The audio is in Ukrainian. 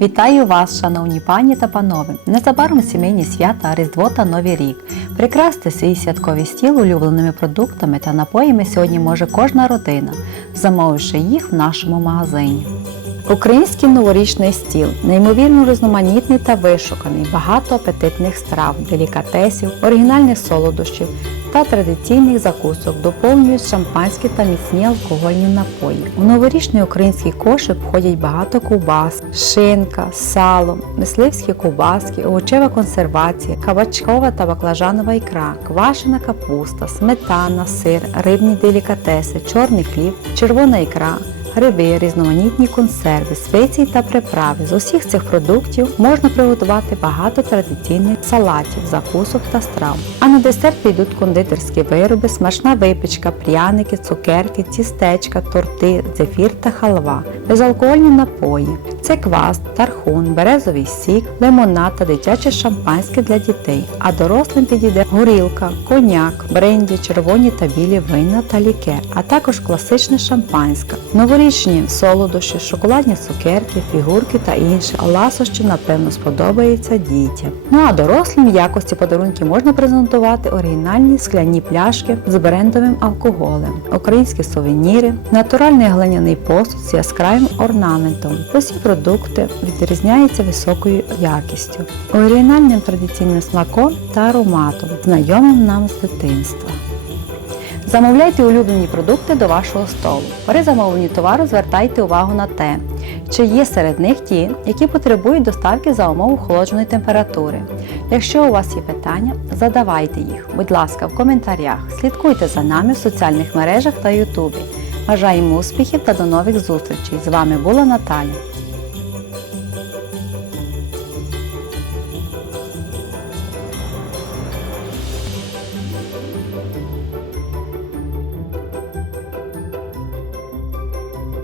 Вітаю вас, шановні пані та панове! Незабаром сімейні свята, Різдво та Новий рік. Прикрасти свій святковий стіл улюбленими продуктами та напоями сьогодні може кожна родина, замовивши їх в нашому магазині. Український новорічний стіл неймовірно різноманітний та вишуканий, багато апетитних страв, делікатесів, оригінальних солодощів та традиційних закусок доповнюють шампанські та міцні алкогольні напої. У новорічний український кошик входять багато кубас, шинка, сало, мисливські кубаски, овочева консервація, кабачкова та баклажанова ікра, квашена капуста, сметана, сир, рибні делікатеси, чорний хліб, червона ікра. Гриби, різноманітні консерви, спеції та приправи. З усіх цих продуктів можна приготувати багато традиційних салатів, закусок та страв. А на десерт підуть кондитерські вироби, смачна випічка, пряники, цукерки, тістечка, торти, зефір та халва, безалкогольні напої. Це квас, тархун, березовий сік, лимонад та дитяче шампанське для дітей. А дорослим підійде горілка, коньяк, бренді, червоні та білі вина та лікер, а також класичне шампанське, новорічні солодощі, шоколадні цукерки, фігурки та інші. А ласощі, напевно, сподобається дітям. Ну а дорослим в якості подарунки можна презентувати оригінальні скляні пляшки з брендовим алкоголем, українські сувеніри, натуральний глиняний посуд з яскравим орнаментом. Усі відрізняються високою якістю, оригінальним традиційним смаком та ароматом, знайомим нам з дитинства. Замовляйте улюблені продукти до вашого столу. При замовленні товару звертайте увагу на те, чи є серед них ті, які потребують доставки за умов охолодженої температури. Якщо у вас є питання, задавайте їх, будь ласка, в коментарях. Слідкуйте за нами в соціальних мережах та Ютубі. Бажаємо успіхів та до нових зустрічей! З вами була Наталя.